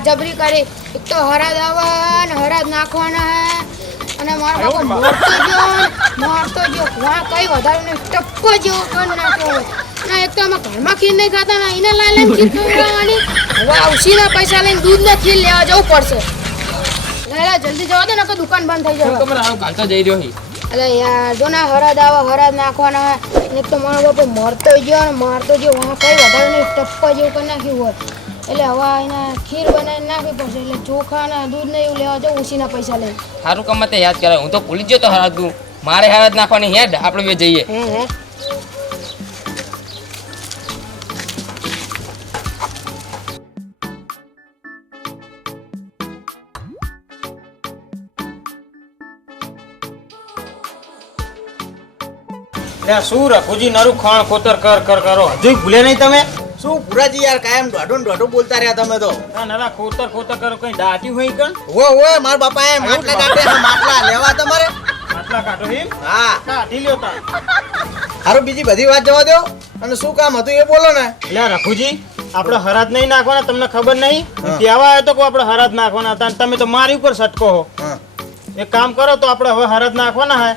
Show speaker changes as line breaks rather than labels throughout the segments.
જબરી કરી. એક તો હરાદ આવે ને હરાદ નાખવાના હે. અને મારો બાપો મારતો ને મારતો જો વાહ કઈ વધારે ને ટપ્પો જેવો કરી નાખ્યો ના એક તો અમે ઘરમાં ખીર નહીં ખાતા ને એને લાઈ લઈને ખીર ખવડાવવાની હવે આવશીના પૈસા લઈને દૂધ ને ખીર લેવા જવું પડશે. લે લે જલ્દી જવા દે ને દુકાન બંધ થઈ જશે
તમે આવું કાલતો જઈ રહ્યો હી?
અરે યાર જો ના હરાદ આવા હરાદ નાખવાના હે. એક તો મારો બાપો મરતો ગયો ને મારતો ગયો વાહ કઈ વધારે નહીં. ટપ્પા જેવું કરી નાખ્યું હોય. એટલે હવે એને ખીર બનાવીને નાખવી પડશે. એટલે ચોખા ને દૂધ ને એવું લેવા જાઉં ઉછીના પૈસા લઈ
સારું કામ તે યાદ કરાય હું તો ભૂલી જ ગયો તો હરાજ તું મારે હરાજ નાખવાની હેડ. આપણે બે જઈએ.
હે હે
શું રઘુજી નરું ખાણ ખોતર કર કર કરો. હજુ ભૂલે નહીં તમે?
શું પુરાજી યાર કાયમ દોઢો ને દોઢો બોલતા રહ્યા તમે તો.
ના ના ખોતર ખોતર કરો કઈ દાટી હોય કણ?
ઓ ઓય મારા બાપા એ માટલા કાઢે માટલા લેવા તમારે?
માટલા કાઢો એમ
હા.
કાઢી લ્યો તા
હારું બીજી બધી વાત જવા દો. અને શું કામ હતું એ બોલો ને.
લે રખુજી આપણે હરાજ નહીં નાખવાના તમને ખબર નહીં?
હા.
કહેવા આવ્યો તો કોઈ આપણે હરાજ નાખવાના હતા તમે તો મારી ઉપર સટકો હો.
હા.
એક કામ કરો તો આપણે હવે હરાજ નાખવાના હે.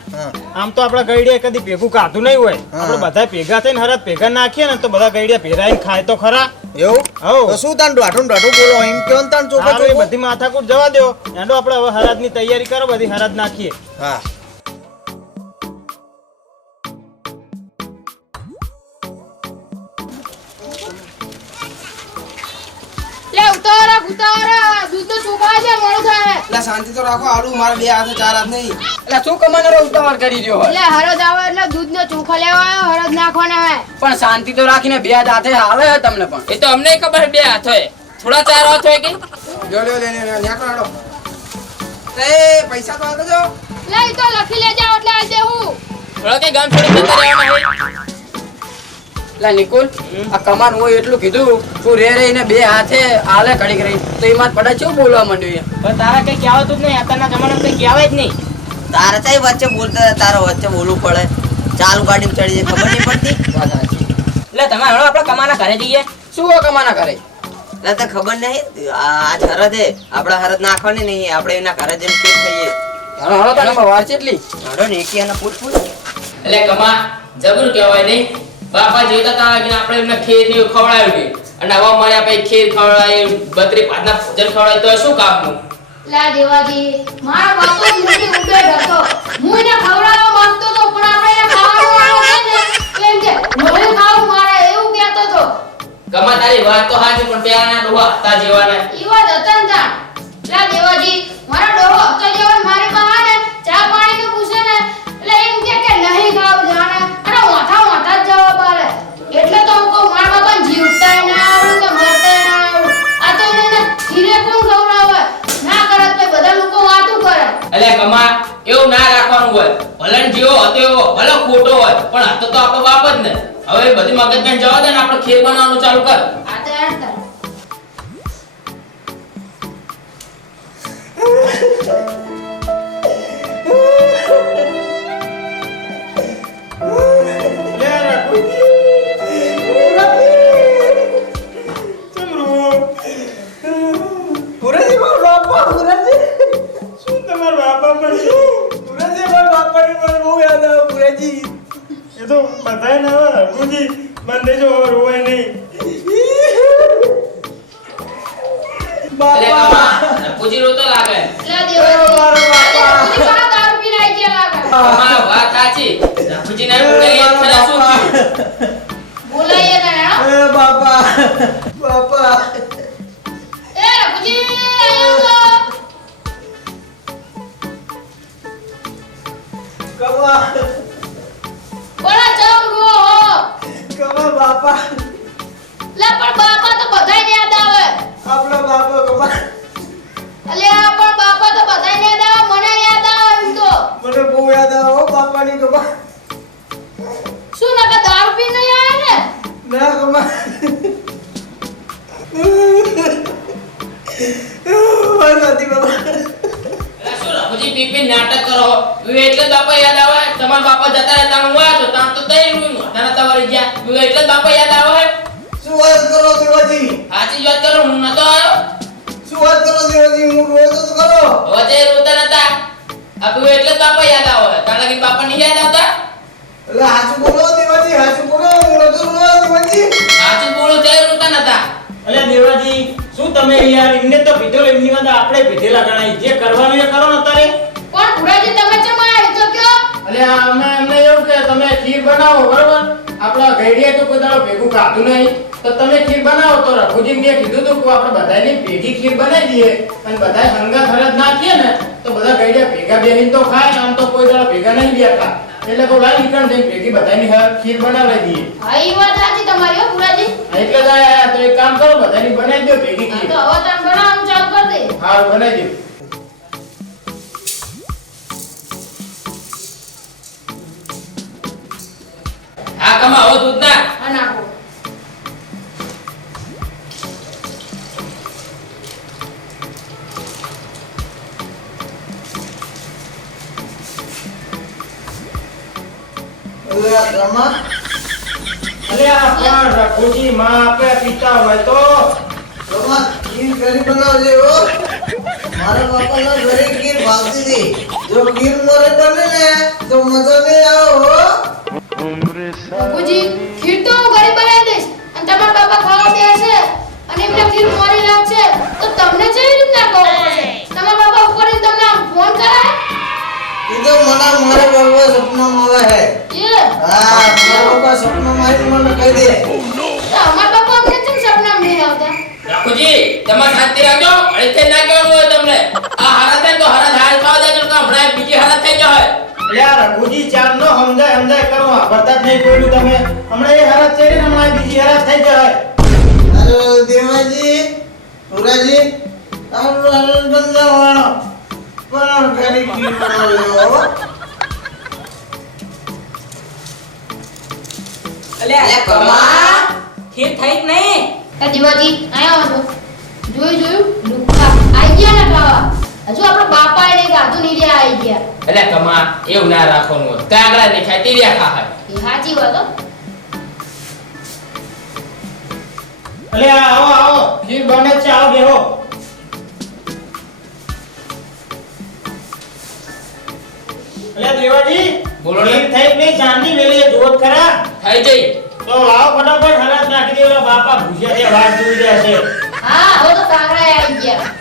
આમ તો આપણે ગઈડિયા કદી ભેગું કાઢું નહીં હોય. આપણે બધા ભેગા થઈને હરાજ ભેગા નાખીએ ને તો બધા ગઈડિયા ભેરાઈને ખાય તો ખરા.
એવું? હો શું તાન દોઢો ને બોલો? એમ કેમ તાન ચોખ્ખો
સારું, બધી માથાકૂટ જવા દો. એનો આપણે હવે ની તૈયારી કરો બધી હરત નાખીએ.
હા.
લે ઉતાવળા ઉતાવળા દૂધ તો ચોખા છે મોડું થાય.
એટલે શાંતિ તો રાખો આલુ મારે બે હાથે ચાર હાથ નહીં.
એટલે શું કમાનો ઉતાવળ કરી રહ્યો હોય?
એટલે હરદ આવે એટલે દૂધ ને ચોખા લેવા આવ્યો હરદ નાખવાના હે
પણ શાંતિ તો રાખીને બે હાથે હાલે છે તમને પણ.
એ તો અમને ખબર બે હાથ હોય. થોડા ચાર હાથ હોય કે?
લ્યો એ પૈસા તો
લખી લેજો એટલે આજે હું.
થોડા કઈ ગામ છોડી જતા રહેવાના હોય?
એટલે નિકુલ. આ કમાન હું એટલું કીધું. તું રે રહીને બે હાથે આલે કડીક રહી. તો એમાં જ પડે શું બોલવા માંડ્યું
પણ તારા કઈ કહેવાતું જ નહીં. અત્યારના જમાનામાં કઈ કહેવાય જ નહીં.
તારે ચાઈ વચ્ચે બોલતા તારો વચ્ચે બોલવું પડે. ચાલુ ગાડી ચડી જાય. ખબર નહીં પડતી?
એટલે તમે હમણાં આપણે કમાના ઘરે જઈએ.
શું કમાના કરે
એટલે તો ખબર નહીં. આ આજ હરદ હે. આપડા હરદ નાખવાની નહીં આપણે એના ઘરે જઈને ફીટ થઈએ?
હળો હળો તમે વાર કેટલી
હાડો ને એકી અને પૂછ પૂછ.
એટલે કમા જબરું કહેવાય નહીં. બાપા જોઈતા હતા કે આપણે એમને ખીરની કે અને હવે મળ્યા આપણે ખીર ખવડાવી બત્રી પાંચના ભોજન ખવડાવી તો શું કામનું
લા દેવાજી મારો બાપો મોટી ઉડેડ હતો. હું એને ખવડાવવા માંગતો તો પણ આપણે એને ખાવાનું વાળો ને. કેમ કે મને ખાવ મારે એવું કહેતો તો.
કમા તારી વાત તો સાચી પણ પેલાના ડોહા હતા જેવાના. હોય. ભલે જેવો હતો એવો ભલે ખોટો હોય. પણ હતો તો આપણો બાપ જ ને. હવે બધી મગજમાં જવા દે ને આપણે ખીર બનાવવાનું ચાલુ કર.
આ તો યાર તાર.
લે રઘુજી
મને બહુ યાદ આવે પુરાજી
એ તો બધાય ના આવે. રઘુજી મને જો હવે રોવાય નહીં.
બાપા.
પૂજી રોતો લાગે.
મારો બાપા.
અરે, બધી વાત દારૂ પીને આઈ ગયા લાગે.
કમા વાત સાચી. પૂજી ને શું થયું?
કમા
બોલા ચમ રો હો.
કમા બાપા.
લે પણ બાપા તો બધાય યાદ આવે.
આપણો બાપો કમા
અલે પણ બાપા તો બધાય યાદ આવે મને યાદ આવે એમ તો.
મને બહુ યાદ આવે હો બાપાની કમા
શું નકા દારૂ પીને નહીં આયા ને?
ના કમા
પી નાટક કરો? એટલે બાપા યાદ આવે તમારા બાપા જતા રહેતા હું વાંચો તામ તો તઈ રૂમ તારા તમારી ગયા. હું એટલે બાપા યાદ આવે.
શું વાત કરો દેવાજી
સાચી વાત કરો હું નતો આવ્યો.
શું વાત કરો દેવાજી હું રોતો તો કરો.
વચ્ચે રોતા નતા. આપણું એટલે બાપા યાદ આવે. તારા કે બાપા નહીં યાદ આવતા?
એટલે હાચું બોલો દેવાજી હાચું બોલો. હું રોતો રોતો દેવાજી
હાચું બોલો તે રોતા નતા.
અલ્યા દેવાજી શું તમે યાર એમને તો પીધેલો એમની વાત? આપણે પીધેલા ગણાય. જે કરવાનું એ કરો ને તારે અલ્યા અમે એમને એવું કે તમે ખીર બનાવો બરોબર? આપણા ઘેડિયા તો કોઈ દાડો ભેગું ખાધું નહીં. તો તમે ખીર બનાવો તો રઘુજી મેં કીધું હતું કે આપણે બધાની ભેગી ખીર બનાવી દઈએ અને બધા હંગા ખરજ નાખીએ ને તો બધા ગઈડિયા ભેગા બેહીને તો ખાય આમ તો કોઈ દાડો ભેગા નહીં બેઠા. એટલે તો લાઈ નીકળ જઈને ભેગી બધાની ખીર બનાવી દઈએ.
હા ઈ વાત સાચી તમારી હો પુરાજી
એટલે તો એક કામ કરો બધાની બનાવી દો ભેગી ખીર.
તો હવે તમે બનાવવાનું ચાલુ કરી દે.
હા બનાવી દો.
આ કમાવો દૂધ ના.
હા નાખો.
એટલે આ
પણ રઘુજી માં આપે પીતા હોય તો.
રમા ખીર ઘરે બનાવજે હો. મારા બાપાના ઘરે ખીર ભાવતી હતી. જો ખીર મળે બને ને તો મજા નહીં આવે હો.
બાપુજી ખીર તો હું ઘરે બનાવી દઈશ અને તમારા બાપા ખાવા બેસે અને એમને ખીર મોરી લાગશે તો તમને કેવી રીતના કહો તમારા બાપા ઉપર તમને ફોન કરાય?
એ તો મને મારા બાપા સપનામાં આવે હે
એ?
હા મારા બાપા સપનામાં આવીને મને કહી દે.
અમારા બાપા અમને કેમ નહીં આવતા?
તમારે રાખજો ના કહેવાનું હોય તમને. આ જાય
રઘુજી ચાર નો સમજાય સમજાય કરો. જ નહીં કોઈનું તમે. હમણાં એ હરાજ છે ને હમણાં બીજી હરાજ થઈ જાય
અરે દેવાજી પુરાજી તારું હરણ બંધાવવાનો પણ ઘરે કી બનાવ્યો અલે
અલે કમા ખીર થઈ જ નહીં.
એ દેવાજી આયા વાંધો જોયું જોયું? લુખા. આઈ ગયા ને બાવા. હજુ આપણા બાપા એને ગાધું નહીં રહ્યા આઈ ગયા
એટલે તમાર એવું ના રાખવાનું હોય. કાગડા ને ખાય તીર્યા ખાય.
હાજી વાતો
અલે આવો આવો. ખીર બને છે આવો બેહો. અલે દેવાજી
બોલો ને.
થઈ નહીં ચાંદની વેલીએ જોત ખરા.
થઈ જઈ
તો લાવો ફટાફટ હરાજ નાખી દેવા બાપા ભૂજ્યા છે વાત જોઈ રહ્યા છે.
હા હવે તો કાંગડા આવી ગયા.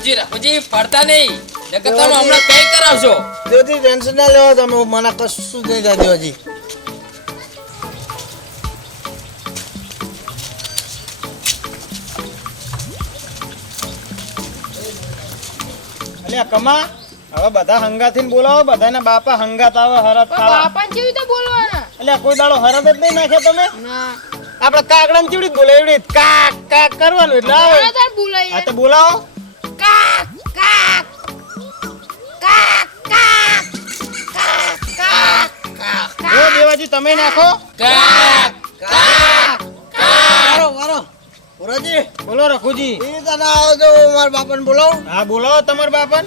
રઘુજી રઘુજી ફરતા નહીં. નકર તમે હમણાં કઈ કરાવશો.
દેવજી ટેન્શન ના લેવા તમે મને કશું નહીં થાય
અલ્યા કમા હવે બધા હંગાથી બોલાવો બધાના બાપા હંગાત આવે હરત
બાપાને જેવી તો બોલવાના?
એટલે કોઈ દાડો હરત જ નહીં નાખે તમે?
આપડે
આપણે કાગડા ને ચીવડી બોલે એવડી કાક કાક કરવાનું એટલે આવે.
તાર બોલાય
આ તો બોલાવો.
કાક કાક કાક કાક કાક કાક
એ દેવાજી તમે નાખો.
કાક
વારો વારો. પુરાજી
બોલો રખુજી
એ તને આવો તો મારા બાપાને બોલાવું.
હા બોલાવો તમારા બાપન.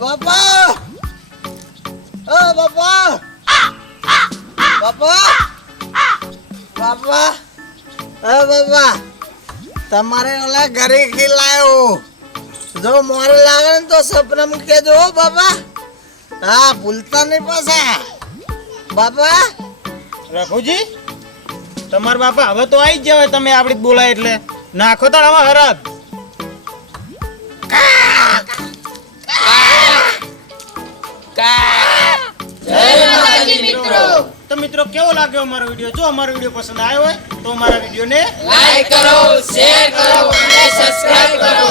બાપા! ઓ બાપા! બાપા! બાપા! ઓ બાપા! તમારે ઓલા ઘરે ખીલાયો જો મોરે લાગે ને તો સપનામાં કહેજો હો બાપા. હા ભૂલતા નહીં પાછા. બાપા
રઘુજી તમારા બાપા હવે તો આવી જ જાય તમે આપડી જ બોલાય એટલે. નાખો તો હવે હરાજ.
મિત્રો
તો મિત્રો કેવો લાગ્યો અમારો વીડિયો? જો અમારો વીડિયો પસંદ આવ્યો હોય તો અમારા વિડીયોને
લાઈક કરો શેર કરો અને સબસ્ક્રાઇબ કરો.